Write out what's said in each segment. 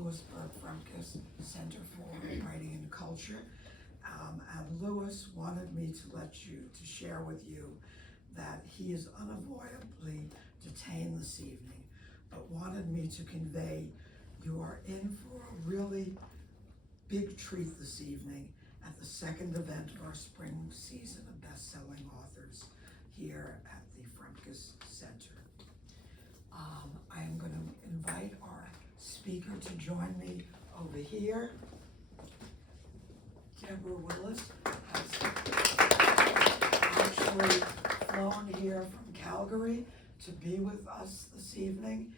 Lewisburg Frumkes Center for Writing and Culture. And Lewis wanted me to share with you that he is unavoidably detained this evening, but wanted me to convey you are in for a really big treat this evening at the second event of our spring season of best-selling authors here at the Frumkes Center. I am going to invite our speaker to join me over here. Deborah Willis has actually flown here from Calgary to be with us this evening,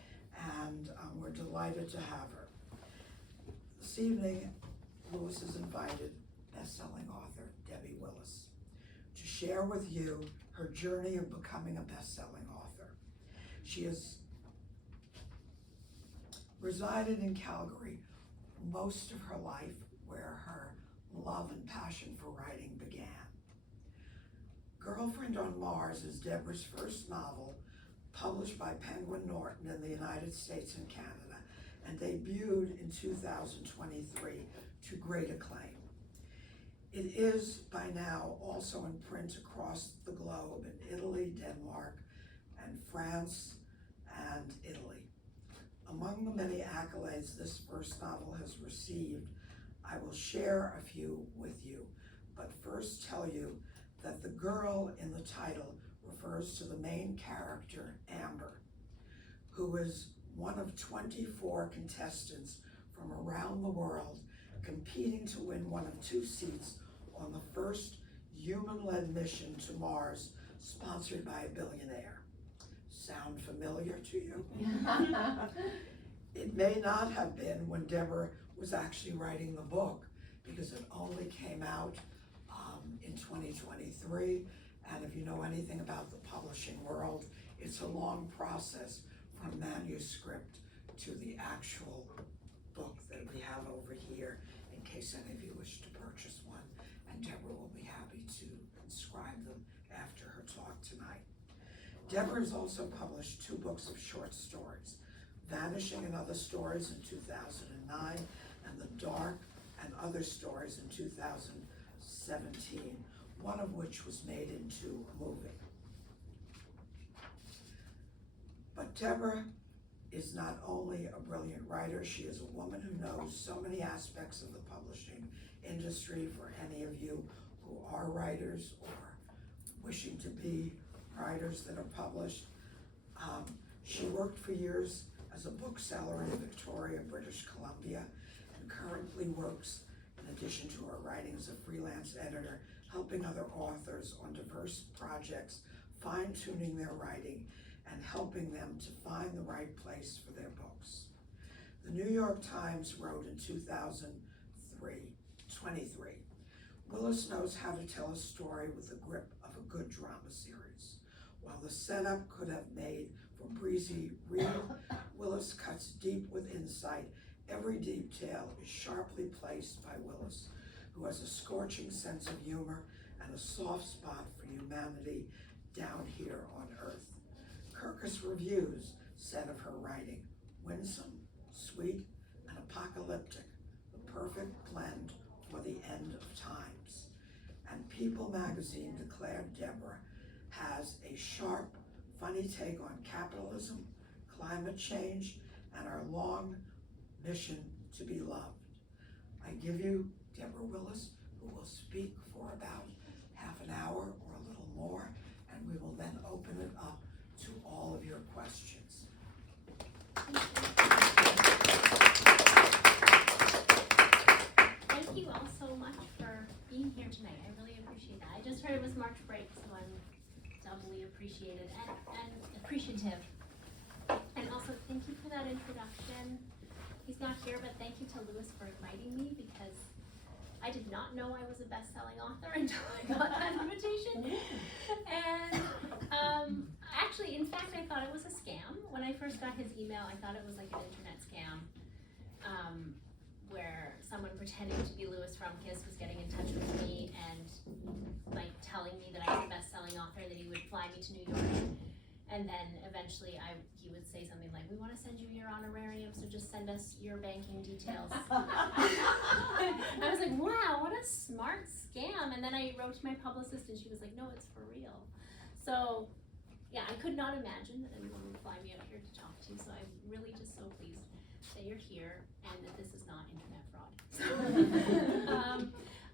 and we're delighted to have her. This evening, Lewis has invited best-selling author Debbie Willis to share with you her journey of becoming a best-selling author. She has resided in Calgary most of her life, where her love and passion for writing began. Girlfriend on Mars is Deborah's first novel, published by Penguin Norton in the United States and Canada, and debuted in 2023 to great acclaim. It is by now also in print across the globe in Italy, Denmark, and France, and Italy. Among the many accolades this first novel has received, I will share a few with you, but first tell you that the girl in the title refers to the main character, Amber, who is one of 24 contestants from around the world competing to win one of 2 seats on the first human-led mission to Mars, sponsored by a billionaire. Sound familiar to you? It may not have been when Deborah was actually writing the book, because it only came out in 2023, and if you know anything about the publishing world, it's a long process from manuscript to the actual book that we have over here, in case any of you wish to purchase one, and Deborah will be happy to inscribe them after her talk tonight. Deborah has also published 2 books of short stories, Vanishing and Other Stories in 2009, and The Dark and Other Stories in 2017, one of which was made into a movie. But Deborah is not only a brilliant writer, she is a woman who knows so many aspects of the publishing industry. For any of you who are writers or wishing to be writers that are published, she worked for years as a bookseller in Victoria, British Columbia, and currently works, in addition to her writing, as a freelance editor, helping other authors on diverse projects, fine-tuning their writing, and helping them to find the right place for their books. The New York Times wrote in 2023, Willis knows how to tell a story with the grip of a good drama series. While the setup could have made for breezy read, Willis cuts deep with insight. Every detail is sharply placed by Willis, who has a scorching sense of humor and a soft spot for humanity down here on Earth. Kirkus Reviews said of her writing, winsome, sweet, and apocalyptic, the perfect blend for the end of times. And People magazine declared Deborah has a sharp, funny take on capitalism, climate change, and our long mission to be loved. I give you Deborah Willis, who will speak for about half an hour or a little more, and we will then open it up to all of your questions. Thank you all so much for being here tonight. I really appreciate that. I just heard it was March break, so I'm doubly appreciated and appreciative. And also, thank you for that introduction. He's not here, but thank you to Lewis for inviting me, because I did not know I was a best-selling author until I got that invitation. And actually, in fact, I thought it was a scam. When I first got his email, I thought it was like an internet scam, where someone pretending to be Lewis Frumkes was getting in touch with me and like telling me that I was a best-selling author, that he would fly me to New York And then eventually he would say something like, we want to send you your honorarium, so just send us your banking details. I was like, wow, what a smart scam. And then I wrote to my publicist and she was like, no, it's for real. So yeah, I could not imagine that anyone would fly me out here to talk to you. So I'm really just so pleased that you're here and that this is not internet fraud. So,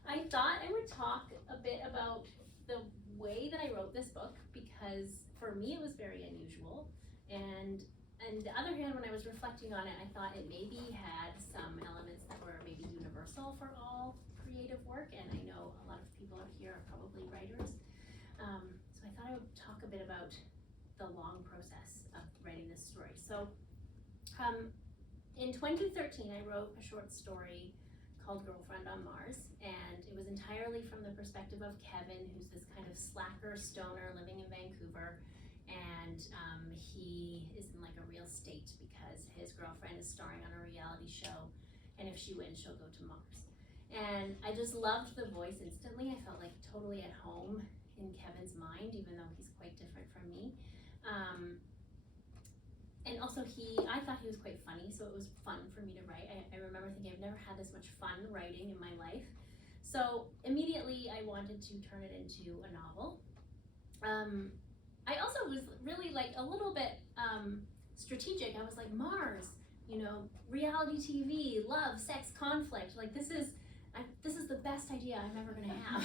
I thought I would talk a bit about the way that I wrote this book, because for me it was very unusual, and on the other hand, when I was reflecting on it, I thought it maybe had some elements that were maybe universal for all creative work, and I know a lot of people here are probably writers, so I thought I would talk a bit about the long process of writing this story. So in 2013 I wrote a short story called Girlfriend on Mars, and it was entirely from the perspective of Kevin, who's this kind of slacker stoner living in Vancouver, and he is in like a real state because his girlfriend is starring on a reality show, and if she wins, she'll go to Mars. And I just loved the voice instantly. I felt like totally at home in Kevin's mind, even though he's quite different from me. And also I thought he was quite funny, so it was fun for me to write. I remember thinking I've never had this much fun writing in my life. So immediately I wanted to turn it into a novel. I also was really like a little bit strategic. I was like, Mars, you know, reality TV, love, sex, conflict. Like this is the best idea I'm ever gonna have.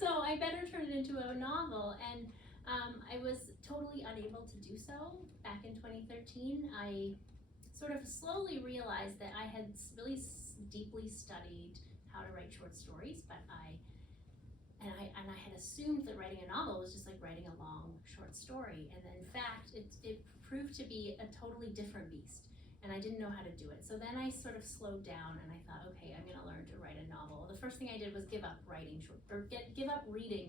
So I better turn it into a novel. And I was totally unable to do so back in 2013. I sort of slowly realized that I had really deeply studied how to write short stories, but I had assumed that writing a novel was just like writing a long short story, and in fact it proved to be a totally different beast, and I didn't know how to do it. So then I sort of slowed down and I thought, okay, I'm gonna learn to write a novel. The first thing I did was give up reading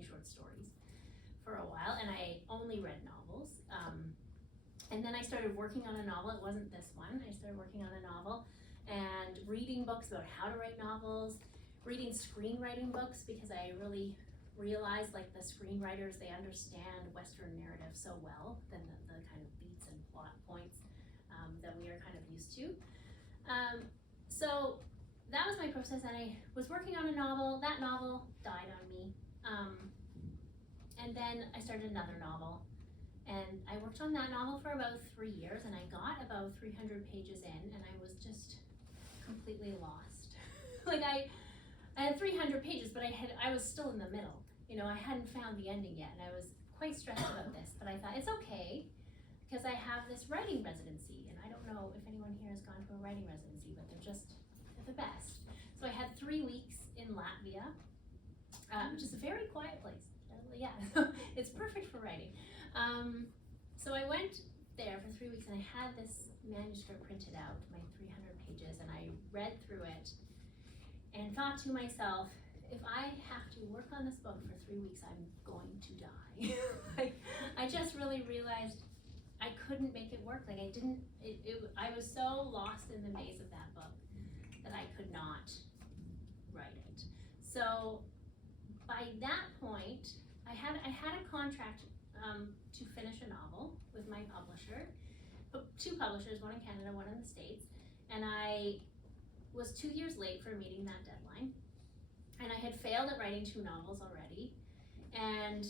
short stories for a while, and I only read novels. And then I started working on a novel. It wasn't this one. I started working on a novel and reading books about how to write novels, reading screenwriting books, because I really realized like the screenwriters, they understand Western narrative so well, than the kind of beats and plot points that we are kind of used to. So that was my process, and I was working on a novel. That novel died on me. And then I started another novel, and I worked on that novel for about 3 years, and I got about 300 pages in, and I was just completely lost. Like I had 300 pages, but I was still in the middle. You know, I hadn't found the ending yet, and I was quite stressed about this, but I thought it's okay because I have this writing residency, and I don't know if anyone here has gone to a writing residency, but they're the best. So I had 3 weeks in Latvia, which is a very quiet place. Yeah, it's perfect for writing. So I went there for 3 weeks, and I had this manuscript printed out, my 300 pages, and I read through it and thought to myself, if I have to work on this book for 3 weeks, I'm going to die. I just really realized I couldn't make it work. Like I was so lost in the maze of that book that I could not write it. So by that point, I had a contract to finish a novel with my publisher, but 2 publishers, one in Canada, one in the States, and I was 2 years late for meeting that deadline, and I had failed at writing 2 novels already, and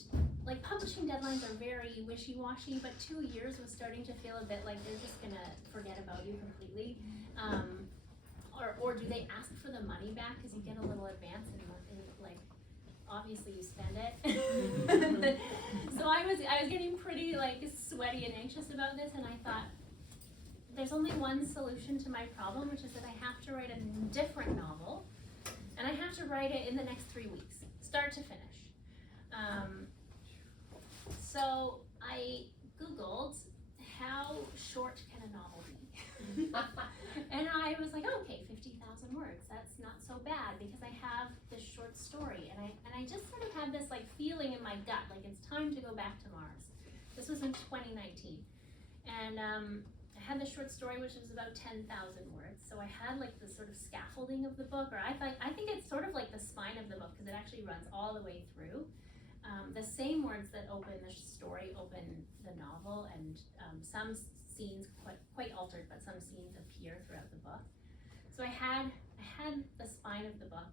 like publishing deadlines are very wishy-washy, but 2 years was starting to feel a bit like they're just gonna forget about you completely, or do they ask for the money back because you get a little advance and like obviously you spend it. So I was getting pretty like sweaty and anxious about this, and I thought there's only one solution to my problem, which is that I have to write a different novel, and I have to write it in the next 3 weeks, start to finish. So I Googled how short can a novel be, and I was like, okay, 50,000 words. That's not so bad because I have this short story, and I just sort of had this like feeling in my gut, like it's time to go back to Mars. This was in 2019, and I had this short story which was about 10,000 words. So I had like the sort of scaffolding of the book, or I think it's sort of like the spine of the book because it actually runs all the way through. the same words that open the story open the novel, and some scenes quite altered, but some scenes appear throughout the book. So I had the spine of the book.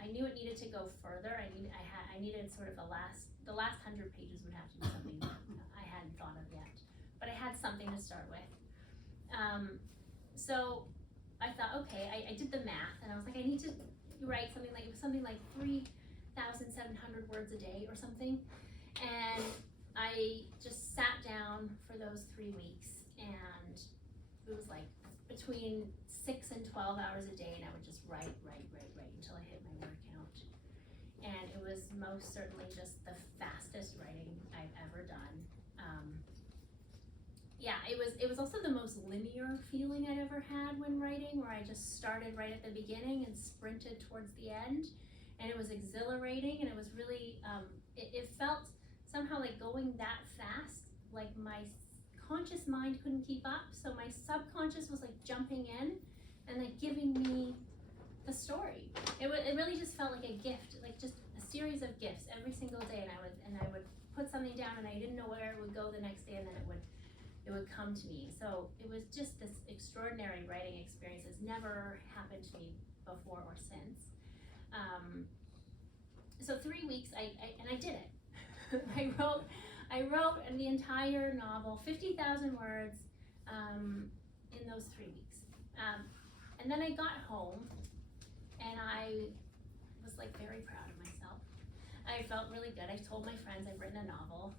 I knew it needed to go further. I needed sort of the last 100 pages would have to be something that I hadn't thought of yet, but I had something to start with. So I thought, okay, I did the math, and I was like, I need to write something like 3,700 words a day or something, and I just sat down for those 3 weeks, and it was like between 6 and 12 hours a day, and I would just write until I hit my word count. And it was most certainly just the fastest writing I've ever done. It was also the most linear feeling I'd ever had when writing, where I just started right at the beginning and sprinted towards the end, and it was exhilarating, and it was really, it felt somehow like going that fast, like my conscious mind couldn't keep up, so my subconscious was like jumping in and like giving me the story. It really just felt like a gift, like just a series of gifts every single day, and I would put something down, and I didn't know where it would go the next day, and then it would come to me. So it was just this extraordinary writing experience. It's never happened to me before or since. So 3 weeks, I did it. I wrote the entire novel, 50,000 words, in those 3 weeks. And then I got home, and I was like very proud of myself. I felt really good. I told my friends I've written a novel,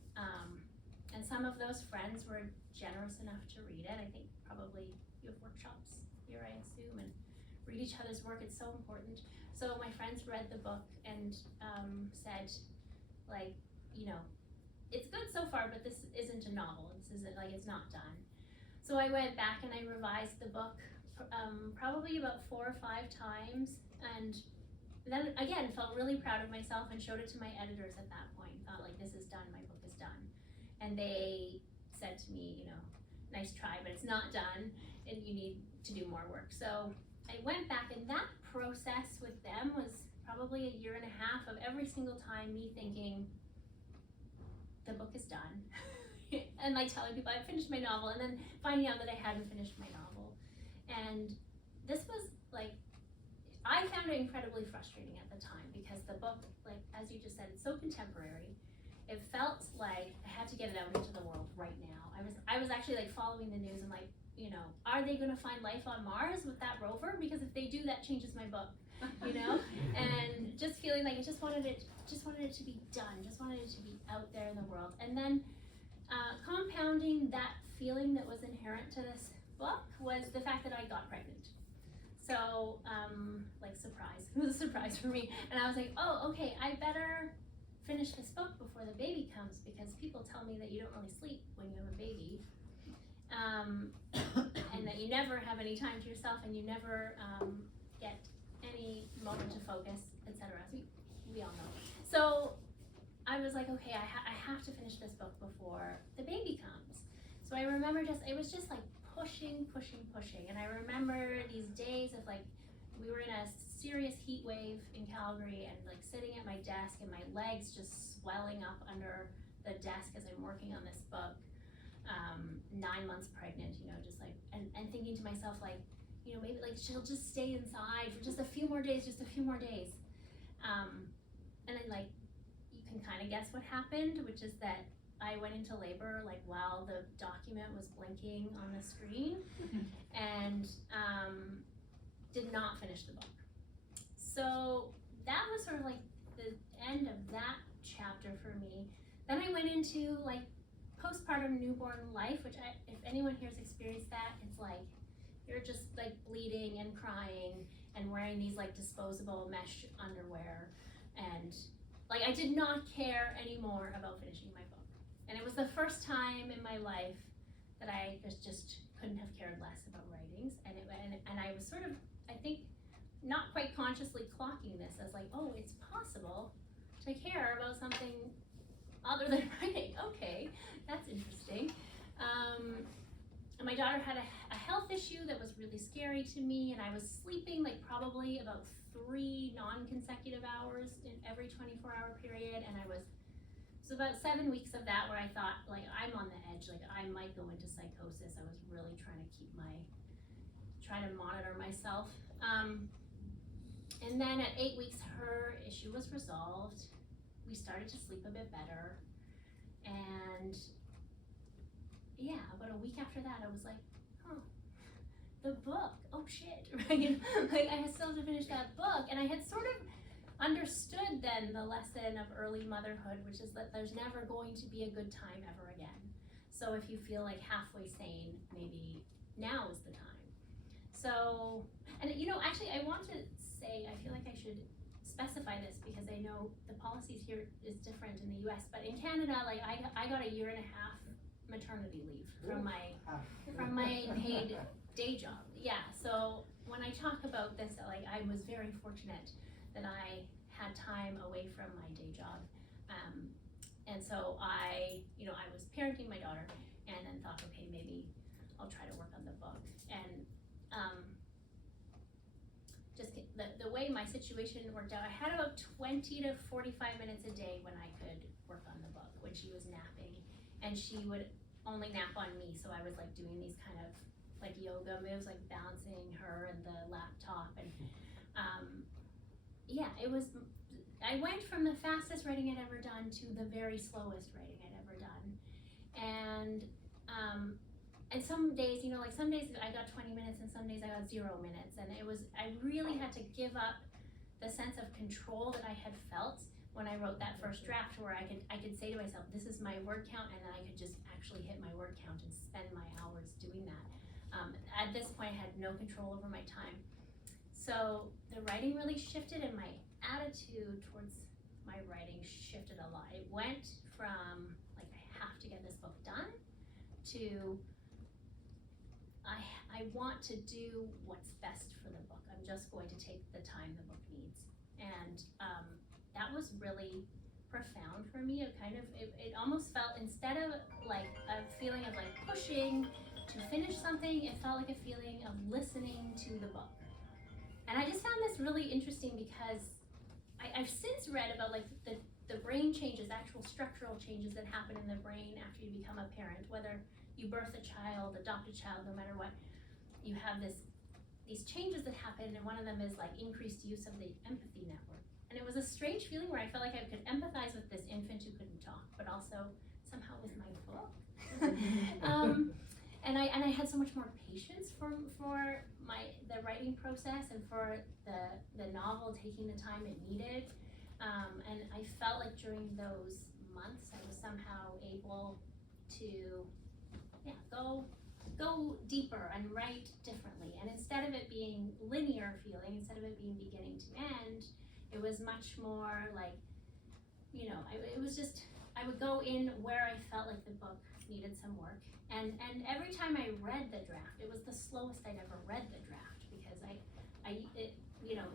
and some of those friends were generous enough to read it. I think probably you have workshops here, I assume, and read each other's work. It's so important. So my friends read the book and said, like, you know, it's good so far, but this isn't a novel. This isn't, like, it's not done. So I went back and I revised the book probably about 4 or 5 times, and then again felt really proud of myself and showed it to my editors at that point. Thought, like, this is done, my book is done. And they said to me, you know, nice try, but it's not done, and you need to do more work. So I went back, and that process with them was probably 1.5 years of every single time me thinking, the book is done. And like telling people I finished my novel, and then finding out that I hadn't finished my novel. And this was like, I found it incredibly frustrating at the time, because the book, like, as you just said, it's so contemporary. It felt like I had to get it out into the world right now. I was actually like following the news and like, you know, are they gonna find life on Mars with that rover? Because if they do, that changes my book, you know? And just feeling like I just wanted it to be done, just wanted it to be out there in the world. And then compounding that feeling that was inherent to this book was the fact that I got pregnant. So, like, surprise, it was a surprise for me. And I was like, oh, okay, I better finish this book before the baby comes, because people tell me that you don't really sleep when you have a baby, and that you never have any time to yourself, and you never get any moment to focus, etc. So we all know. So I was like, okay, I have to finish this book before the baby comes. So I remember it was just like pushing, and I remember these days of like, we were in a serious heat wave in Calgary, and like sitting at my desk and my legs just swelling up under the desk as I'm working on this book, 9 months pregnant, you know, just like, and thinking to myself, like, you know, maybe like she'll just stay inside for just a few more days. And then, like, you can kind of guess what happened, which is that I went into labor like while the document was blinking on the screen, and did not finish the book. So that was sort of like the end of that chapter for me. Then I went into like postpartum newborn life, which if anyone here has experienced that, it's like you're just like bleeding and crying and wearing these like disposable mesh underwear, and like I did not care anymore about finishing my book. And it was the first time in my life that I just couldn't have cared less about writings, and I was sort of, I think, not quite consciously clocking this as like, oh, it's possible to care about something other than writing. Okay, that's interesting. my daughter had a health issue that was really scary to me, and I was sleeping like probably about 3 non-consecutive hours in every 24-hour period, and it was about 7 weeks of that where I thought, like, I'm on the edge, like I might go into psychosis. I was really trying to monitor myself. And then at 8 weeks, her issue was resolved. We started to sleep a bit better, and yeah, about a week after that, I was like, huh, the book, oh shit, right? Like I still had to finish that book, and I had sort of understood then the lesson of early motherhood, which is that there's never going to be a good time ever again. So if you feel like halfway sane, maybe now is the time. So, and actually I want to say, I feel like I should specify this because I know the policies here is different in the US, but in Canada, like I got a 1.5 year maternity leave from my paid day job. Yeah, so when I talk about this, like I was very fortunate that I had time away from my day job. And so I was parenting my daughter and then thought, okay, maybe I'll try to work on the book. And just the way my situation worked out, I had about 20 to 45 minutes a day when I could work on the book when she was napping. And she would only nap on me, so I was like doing these kind of like yoga moves, like balancing her and the laptop. And yeah, I went from the fastest writing I'd ever done to the very slowest writing I'd ever done. And some days, like some days I got 20 minutes and some days I got 0 minutes. And I really had to give up the sense of control that I had felt when I wrote that first draft, where I could say to myself, this is my word count, and then I could just actually hit my word count and spend my hours doing that. At this point, I had no control over my time. So the writing really shifted, and my attitude towards my writing shifted a lot. It went from like, I have to get this book done, to I want to do what's best for the book. I'm just going to take the time the book needs. And that was really profound for me. It almost felt, instead of like a feeling of like pushing to finish something, it felt like a feeling of listening to the book. And I just found this really interesting because I've since read about like the brain changes, actual structural changes that happen in the brain after you become a parent, whether you birth a child, adopt a child, no matter what, you have these changes that happen, and one of them is like increased use of the empathy network. And it was a strange feeling where I felt like I could empathize with this infant who couldn't talk, but also somehow with my book. And I had so much more patience for the writing process and for the novel taking the time it needed. And I felt like during those months I was somehow able to go deeper and write differently. And instead of it being linear feeling, instead of it being beginning to end, it was much more like, it was just, I would go in where I felt like the book needed some work. And every time I read the draft, it was the slowest I'd ever read the draft, because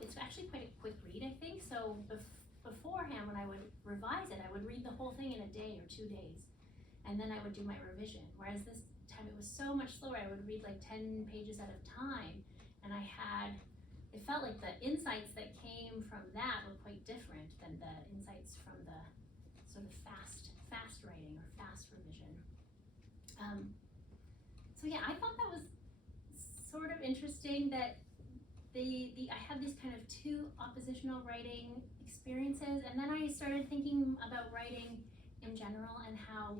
it's actually quite a quick read, I think. So beforehand, when I would revise it, I would read the whole thing in a day or 2 days, and then I would do my revision. Whereas this time it was so much slower. I would read like 10 pages at a time, and it felt like the insights that came from that were quite different than the insights from the sort of fast writing or fast revision. So yeah, I thought that was sort of interesting that I had these kind of 2 oppositional writing experiences, and then I started thinking about writing in general and how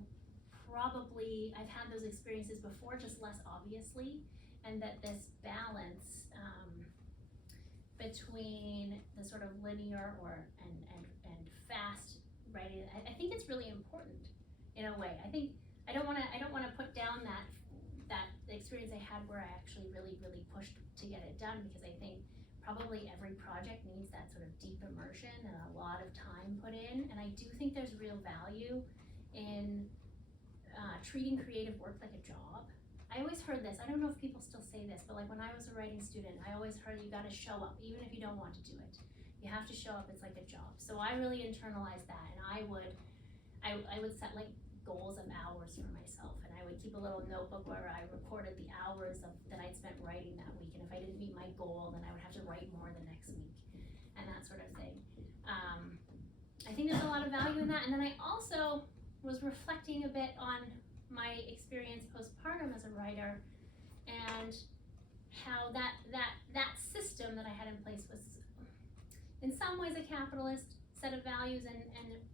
probably I've had those experiences before, just less obviously, and that this balance between the sort of linear and fast writing, I think it's really important in a way. I don't want to put down that experience I had where I actually really pushed to get it done, because I think probably every project needs that sort of deep immersion and a lot of time put in. And I do think there's real value in treating creative work like a job. I always heard this, I don't know if people still say this, but like when I was a writing student, I always heard you gotta show up, even if you don't want to do it. You have to show up, it's like a job. So I really internalized that, and I would set like goals of hours for myself, and I would keep a little notebook where I recorded the hours that I'd spent writing that week, and if I didn't meet my goal, then I would have to write more the next week, and that sort of thing. I think there's a lot of value in that, and then I also was reflecting a bit on my experience postpartum as a writer, and how that system that I had in place was in some ways a capitalist set of values, and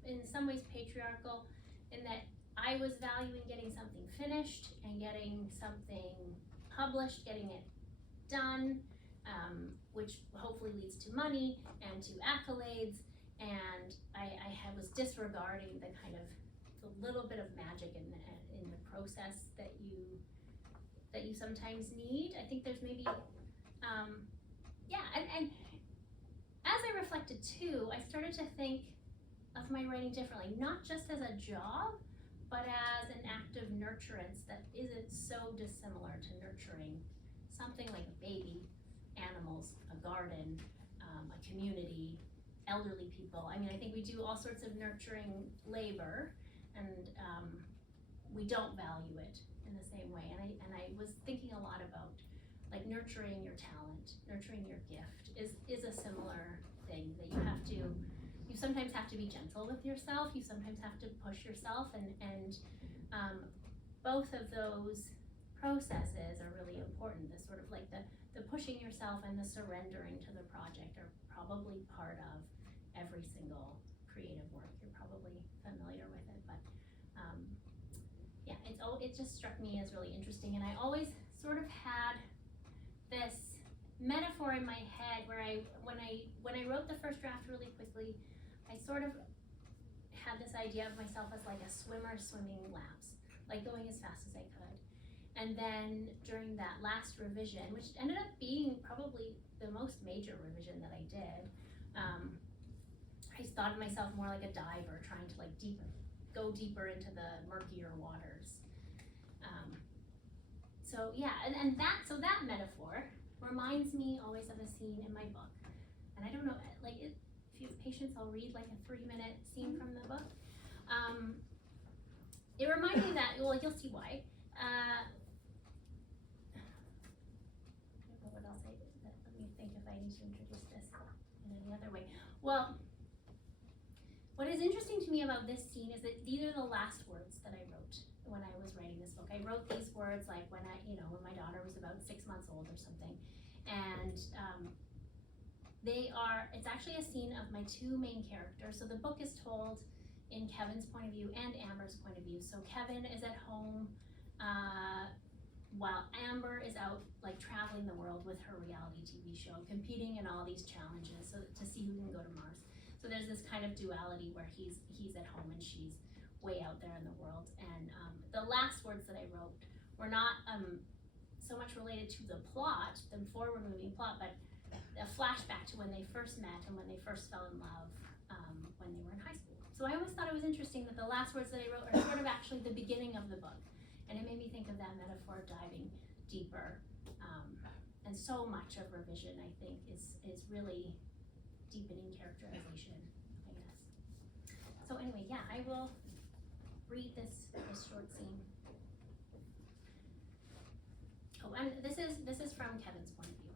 in some ways patriarchal, in that I was valuing getting something finished and getting something published, getting it done, which hopefully leads to money and to accolades, and I was disregarding the kind of the little bit of magic in the process that you sometimes need. I think there's maybe, and as I reflected too, I started to think of my writing differently, not just as a job, but as an act of nurturance that isn't so dissimilar to nurturing something like a baby, animals, a garden, a community, elderly people. I mean, I think we do all sorts of nurturing labor, and we don't value it in the same way. And I was thinking a lot about like nurturing your talent, nurturing your gift is a similar thing, that you sometimes have to be gentle with yourself, you sometimes have to push yourself, and both of those processes are really important. The sort of like the pushing yourself and the surrendering to the project are probably part of every single creative work. You're probably familiar with it, but it just struck me as really interesting, and I always sort of had this metaphor in my head where when I wrote the first draft really quickly, I sort of had this idea of myself as like a swimmer swimming laps, like going as fast as I could. And then during that last revision, which ended up being probably the most major revision that I did, I thought of myself more like a diver trying to like go deeper into the murkier waters. So that metaphor reminds me always of a scene in my book. And I don't know, like if you have patience, I'll read like a 3-minute scene from the book. It reminded me that, well, you'll see why. I don't know what else let me think if I need to introduce this in any other way. Well, what is interesting to me about this scene is that these are the last words that I wrote when I was writing this book. I wrote these words like when when my daughter was about 6 months old or something. And it's actually a scene of my two main characters. So the book is told in Kevin's point of view and Amber's point of view. So Kevin is at home while Amber is out like traveling the world with her reality TV show, competing in all these challenges to see who can go to Mars. So there's this kind of duality where he's at home and she's way out there in the world. And the last words that I wrote were not so much related to the plot, the forward-moving plot, but a flashback to when they first met and when they first fell in love when they were in high school. So I always thought it was interesting that the last words that I wrote are sort of actually the beginning of the book. And it made me think of that metaphor of diving deeper. And so much of revision, I think, is really deepening characterization, I guess. So anyway, yeah, I will read this short scene. Oh, and this is from Kevin's point of view.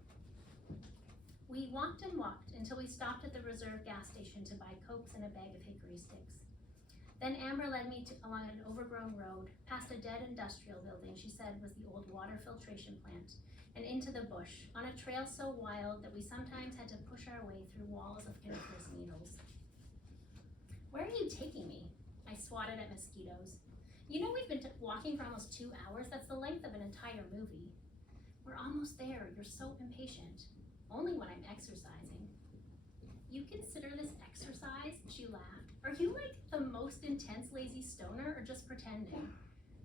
We walked and walked until we stopped at the reserve gas station to buy Cokes and a bag of hickory sticks. Then Amber led me along an overgrown road, past a dead industrial building she said was the old water filtration plant, and into the bush, on a trail so wild that we sometimes had to push our way through walls of coniferous needles. Where are you taking me? I swatted at mosquitoes. You know, we've been walking for almost 2 hours. That's the length of an entire movie. We're almost there. You're so impatient. Only when I'm exercising. You consider this exercise? She laughed. Are you like the most intense lazy stoner or just pretending?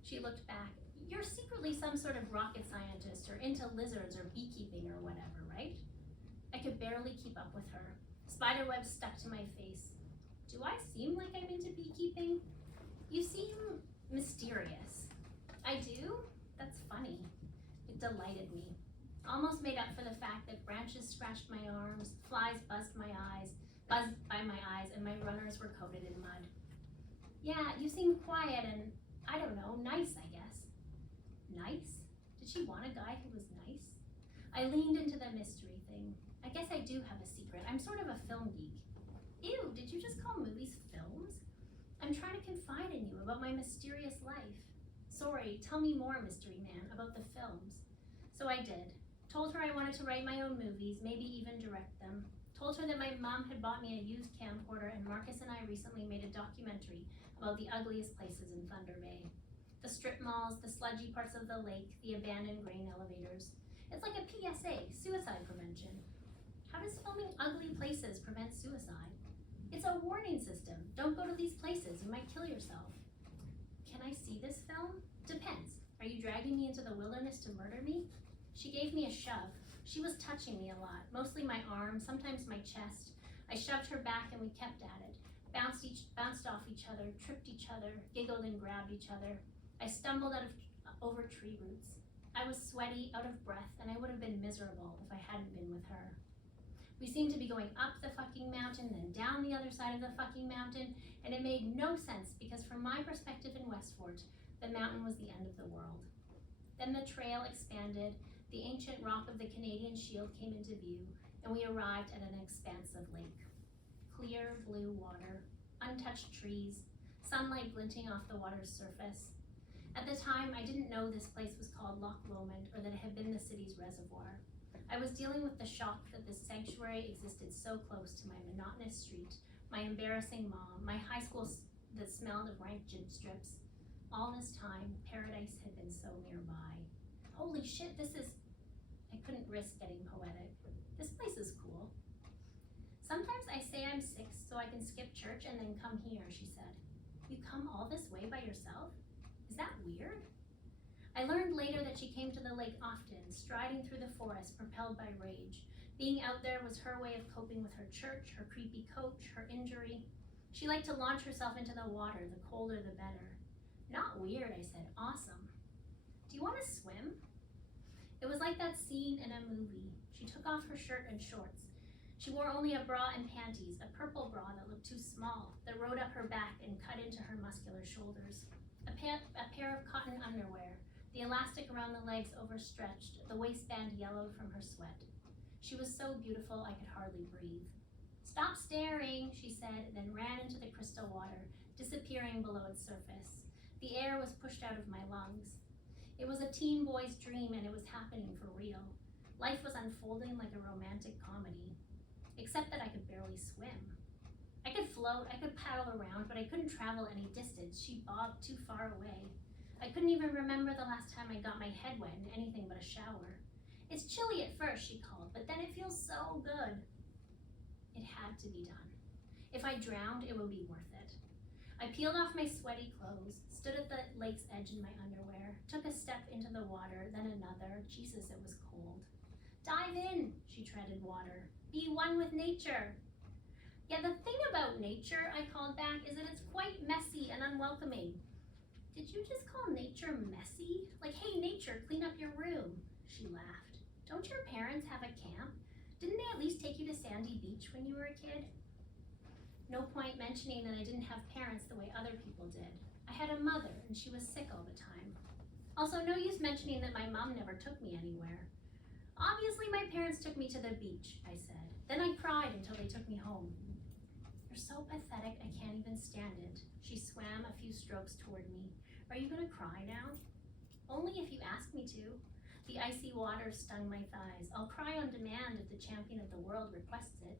She looked back. You're secretly some sort of rocket scientist or into lizards or beekeeping or whatever, right? I could barely keep up with her. Spiderwebs stuck to my face. Do I seem like I'm into beekeeping? You seem mysterious. I do? That's funny. It delighted me. Almost made up for the fact that branches scratched my arms, flies buzzed by my eyes, and my runners were coated in mud. Yeah, you seem quiet and, I don't know, nice, I guess. Nice? Did she want a guy who was nice? I leaned into the mystery thing. I guess I do have a secret. I'm sort of a film geek. Ew, did you just call movies films? I'm trying to confide in you about my mysterious life. Sorry, tell me more, mystery man, about the films. So I did. Told her I wanted to write my own movies, maybe even direct them. Told her that my mom had bought me a used camcorder and Marcus and I recently made a documentary about the ugliest places in Thunder Bay. The strip malls, the sludgy parts of the lake, the abandoned grain elevators. It's like a PSA, suicide prevention. How does filming ugly places prevent suicide? It's a warning system. Don't go to these places, you might kill yourself. Can I see this film? Depends. Are you dragging me into the wilderness to murder me? She gave me a shove. She was touching me a lot, mostly my arm, sometimes my chest. I shoved her back and we kept at it. Bounced off each other, tripped each other, giggled and grabbed each other. I stumbled over tree roots. I was sweaty, out of breath, and I would have been miserable if I hadn't been with her. We seemed to be going up the fucking mountain, then down the other side of the fucking mountain, and it made no sense because from my perspective in Westfort, the mountain was the end of the world. Then the trail expanded, the ancient rock of the Canadian Shield came into view, and we arrived at an expansive lake. Clear blue water, untouched trees, sunlight glinting off the water's surface. At the time, I didn't know this place was called Loch Lomond or that it had been the city's reservoir. I was dealing with the shock that this sanctuary existed so close to my monotonous street, my embarrassing mom, my high school that smelled of rank gin strips. All this time, paradise had been so nearby. Holy shit, I couldn't risk getting poetic. This place is cool. Sometimes I say I'm 6 so I can skip church and then come here, she said. You come all this way by yourself? Is that weird? I learned later that she came to the lake often, striding through the forest, propelled by rage. Being out there was her way of coping with her church, her creepy coach, her injury. She liked to launch herself into the water, the colder the better. Not weird, I said, awesome. Do you want to swim? It was like that scene in a movie. She took off her shirt and shorts. She wore only a bra and panties, a purple bra that looked too small, that rode up her back and cut into her muscular shoulders. A pair of cotton underwear, the elastic around the legs overstretched, the waistband yellowed from her sweat. She was so beautiful I could hardly breathe. Stop staring, she said, then ran into the crystal water, disappearing below its surface. The air was pushed out of my lungs. It was a teen boy's dream and it was happening for real. Life was unfolding like a romantic comedy, except that I could barely swim. I could float, I could paddle around, but I couldn't travel any distance. She bobbed too far away. I couldn't even remember the last time I got my head wet in anything but a shower. It's chilly at first, she called, but then it feels so good. It had to be done. If I drowned, it would be worth it. I peeled off my sweaty clothes, stood at the lake's edge in my underwear, took a step into the water, then another. Jesus, it was cold. Dive in, she treaded water. Be one with nature. Yeah, the thing about nature, I called back, is that it's quite messy and unwelcoming. Did you just call nature messy? Like, hey, nature, clean up your room. She laughed. Don't your parents have a camp? Didn't they at least take you to Sandy Beach when you were a kid? No point mentioning that I didn't have parents the way other people did. I had a mother, and she was sick all the time. Also, no use mentioning that my mom never took me anywhere. Obviously, my parents took me to the beach, I said. Then I cried until they took me home. You're so pathetic, I can't even stand it. She swam a few strokes toward me. Are you gonna cry now? Only if you ask me to. The icy water stung my thighs. I'll cry on demand if the champion of the world requests it.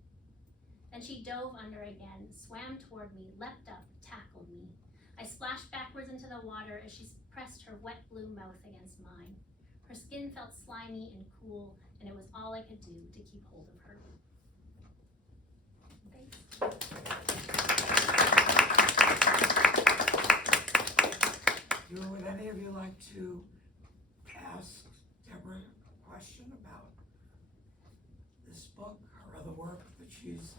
Then she dove under again, swam toward me, leapt up, tackled me. I splashed backwards into the water as she pressed her wet blue mouth against mine. Her skin felt slimy and cool, and it was all I could do to keep hold of her. Thanks. Would any of you like to ask Deborah a question about this book, her other work that she's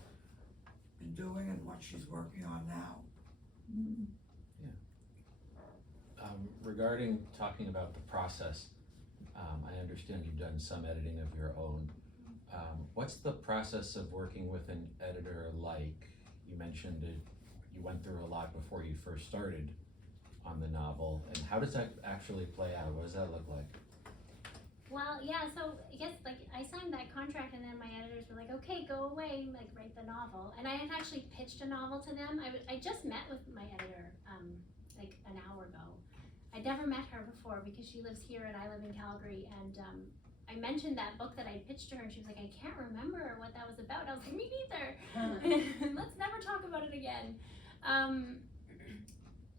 been doing and what she's working on now? Regarding talking about the process, I understand you've done some editing of your own. What's the process of working with an editor like, you mentioned it, you went through a lot before you first started on the novel, and how does that actually play out? What does that look like? Well, yeah, so I guess like I signed that contract and then my editors were like, okay, go away, like write the novel. And I had actually pitched a novel to them. I just met with my editor like an hour ago. I'd never met her before because she lives here and I live in Calgary, and I mentioned that book that I pitched to her and she was like, I can't remember what that was about. I was like, me neither. Let's never talk about it again.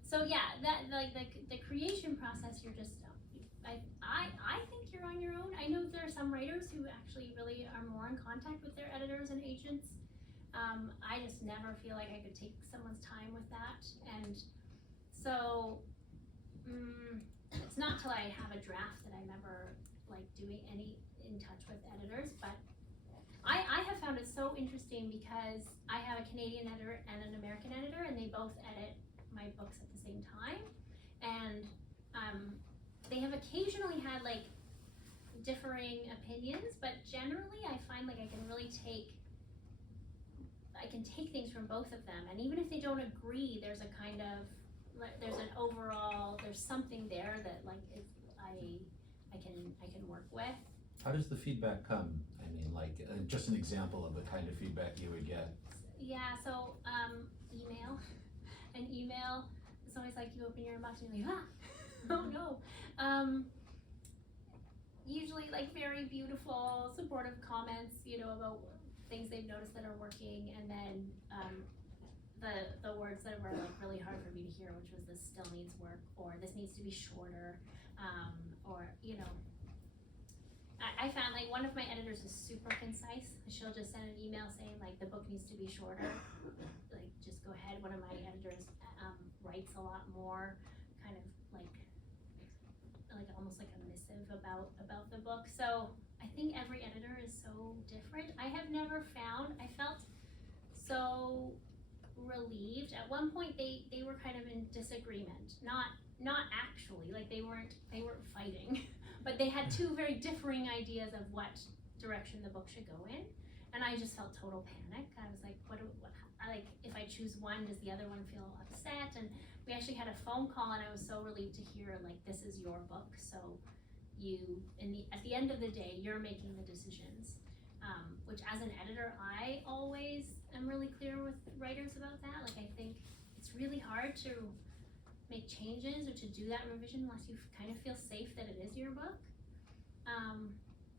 So yeah, that like the creation process, you're just I think you're on your own. I know there are some writers who actually really are more in contact with their editors and agents. I just never feel like I could take someone's time with that, and so it's not till I have a draft that I'm ever like doing any in touch with editors. But I have found it so interesting because I have a Canadian editor and an American editor, and they both edit my books at the same time, and they have occasionally had like differing opinions, but generally I find like I can take things from both of them, and even if they don't agree, there's a kind of there's an overall, there's something there that like I can work with. How does the feedback come? I mean, like just an example of the kind of feedback you would get. Yeah, so email. An email, it's always like you open your inbox and you're like, oh no. Usually like very beautiful, supportive comments, you know, about things they've noticed that are working, and then the words that were like really hard for me to hear, which was this still needs work, or this needs to be shorter, or you know, I found like one of my editors is super concise. She'll just send an email saying like the book needs to be shorter, like just go ahead. One of my editors writes a lot more, kind of like almost like a missive about the book. So I think every editor is so different. I have never found, I felt so relieved. At one point they were kind of in disagreement, not actually, like they weren't fighting, but they had two very differing ideas of what direction the book should go in, and I just felt total panic. I was like, what like if I choose one, does the other one feel upset? And we actually had a phone call, and I was so relieved to hear like, this is your book, so you at the end of the day you're making the decisions, which as an editor I always am really clear with writers about that. Like I think it's really hard to make changes or to do that revision unless you kind of feel safe that it is your book.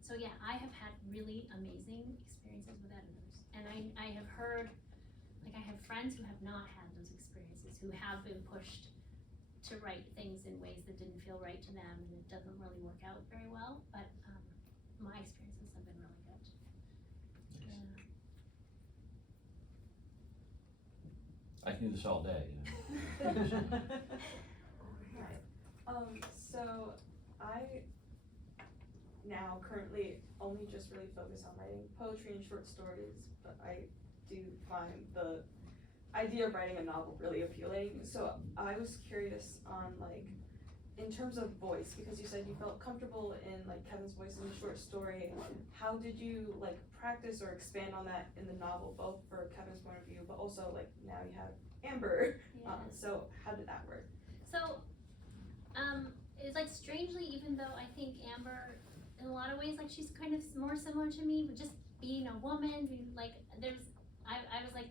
So yeah, I have had really amazing experiences with editors, and I have heard, like I have friends who have not had those experiences, who have been pushed to write things in ways that didn't feel right to them, and it doesn't really work out very well, but my experiences have been really good. I can do this all day. So I now currently only just really focus on writing poetry and short stories, but I do find the idea of writing a novel really appealing. So I was curious on like, in terms of voice, because you said you felt comfortable in like Kevin's voice in the short story, how did you like practice or expand on that in the novel, both for Kevin's point of view, but also like now you have Amber. Yeah. So how did that work? So it's like strangely, even though I think Amber in a lot of ways like she's kind of more similar to me, but just being a woman, like I was like,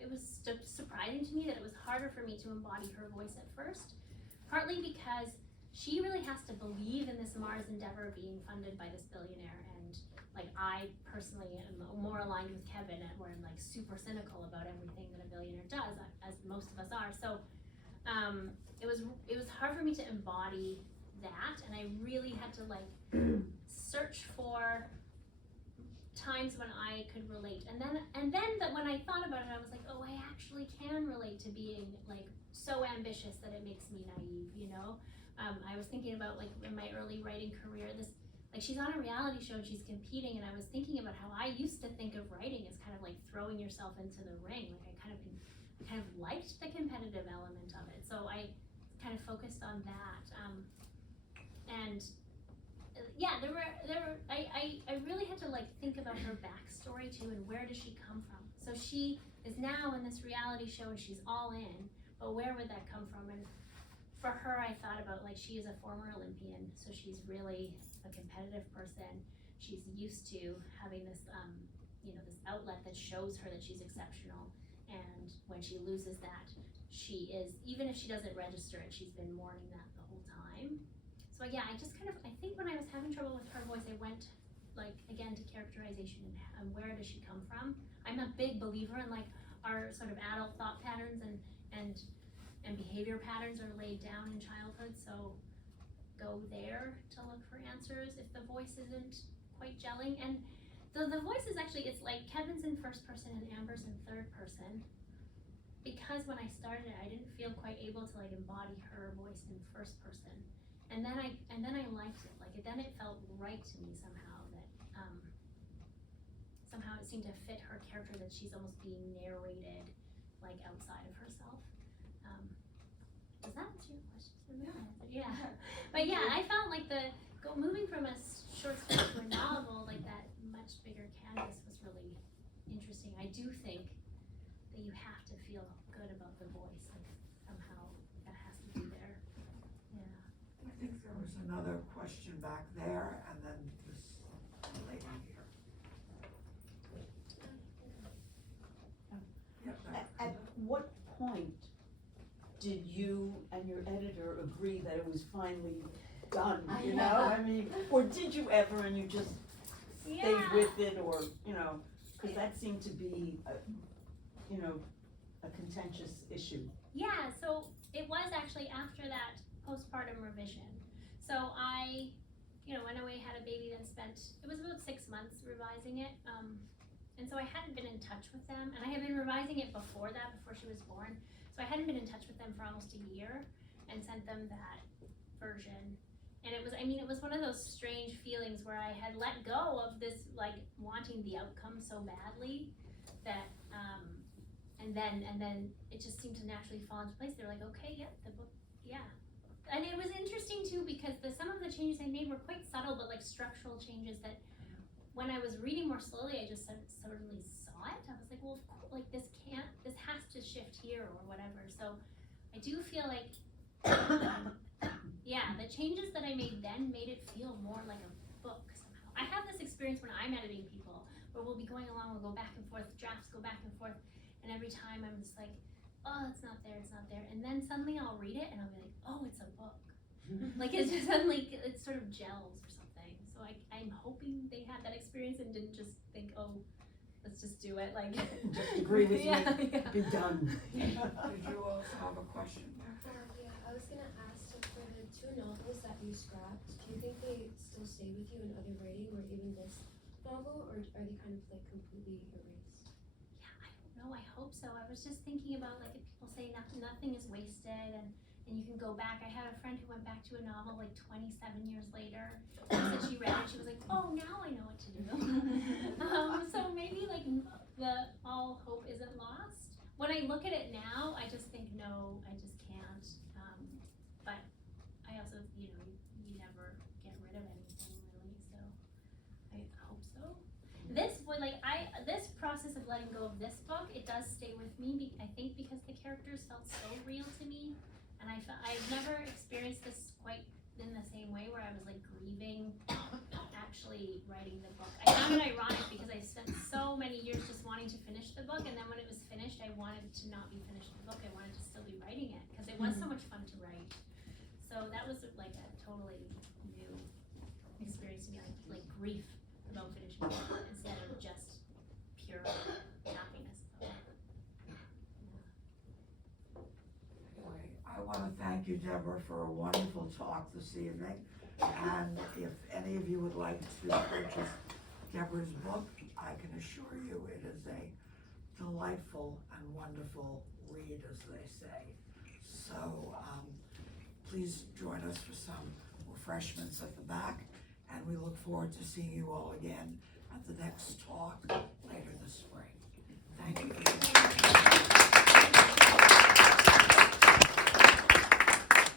it was surprising to me that it was harder for me to embody her voice at first, partly because she really has to believe in this Mars endeavor being funded by this billionaire, and like I personally am more aligned with Kevin, and where I'm like super cynical about everything that a billionaire does, as most of us are. So it was hard for me to embody that, and I really had to like search for times when I could relate, and then that when I thought about it, I was like, oh, I actually can relate to being like so ambitious that it makes me naive, you know. I was thinking about like in my early writing career, this like she's on a reality show and she's competing, and I was thinking about how I used to think of writing as kind of like throwing yourself into the ring. Like I kind of liked the competitive element of it, so I kind of focused on that, and yeah, there were, I really had to like think about her backstory too, and where does she come from? So she is now in this reality show and she's all in, but where would that come from? And for her, I thought about like, she is a former Olympian, so she's really a competitive person. She's used to having this, you know, this outlet that shows her that she's exceptional. And when she loses that, she is, even if she doesn't register it, she's been mourning that the whole time. So yeah, I just kind of, I think when I was having trouble with her voice, I went like, again, to characterization and where does she come from? I'm a big believer in like our sort of adult thought patterns and behavior patterns are laid down in childhood, so go there to look for answers if the voice isn't quite gelling. And the voice is actually, it's like Kevin's in first person and Amber's in third person, because when I started I didn't feel quite able to like embody her voice in first person. And then I liked it, like then it felt right to me somehow that somehow it seemed to fit her character, that she's almost being narrated like outside of herself. Does that answer your question? Yeah. But yeah, I felt like moving from a short story to a novel, like that much bigger canvas was really interesting. I do think that you have to feel good about the voice, like somehow that has to be there. Yeah. I think there was another question back there, and then this lady here. At what point did you and your editor agree that it was finally done, you know? I mean, or did you ever and you just stayed with it, or, you know, because that seemed to be, you know, a contentious issue. Yeah, so it was actually after that postpartum revision. So I, you know, went away, had a baby, then spent, it was about 6 months revising it. And so I hadn't been in touch with them, and I had been revising it before that, before she was born. So I hadn't been in touch with them for almost a year and sent them that version. And it was, I mean, it was one of those strange feelings where I had let go of this, like, wanting the outcome so badly that, and then it just seemed to naturally fall into place. They were like, okay, yeah, the book, yeah. And it was interesting too, because some of the changes I made were quite subtle, but like structural changes that when I was reading more slowly, I just suddenly saw it. I was like, well, of course, like this has to shift here or whatever. So I do feel like, yeah, the changes that I made then made it feel more like a book somehow. I have this experience when I'm editing people where we'll be going along, we'll go back and forth, drafts go back and forth, and every time I'm just like, oh, it's not there. And then suddenly I'll read it and I'll be like, oh, it's a book. Like it's just suddenly, it sort of gels or something. So I'm hoping they had that experience and didn't just think, oh, let's just do it. Like, Just agree with yeah, me, yeah. be done. Did you also have a question back there? Yeah, I was gonna ask, so for the 2 novels that you scrapped, do you think they still stay with you in other writing, or even this novel, or are they kind of like completely erased? Yeah, I don't know. I hope so. I was just thinking about like if people say nothing is wasted and you can go back. I had a friend who went back to a novel like 27 years later. She said she read it. She was like, oh, now I know what to do. So maybe like all hope isn't lost. When I look at it now, I just think, no, I just can't. But I also, you know, you never get rid of anything really. So I hope so. This process of letting go of this book, it does stay with me. I think because the characters felt so real to me. And I've never experienced this quite in the same way, where I was like grieving actually writing the book. I found it ironic because I spent so many years just wanting to finish the book, and then when it was finished, I wanted to not be finished the book. I wanted to still be writing it because it was so much fun to write. So that was like a totally new experience to me, like grief about finishing the book instead of just pure happiness. I want to thank you, Deborah, for a wonderful talk this evening. And if any of you would like to purchase Deborah's book, I can assure you it is a delightful and wonderful read, as they say. So please join us for some refreshments at the back, and we look forward to seeing you all again at the next talk later this spring.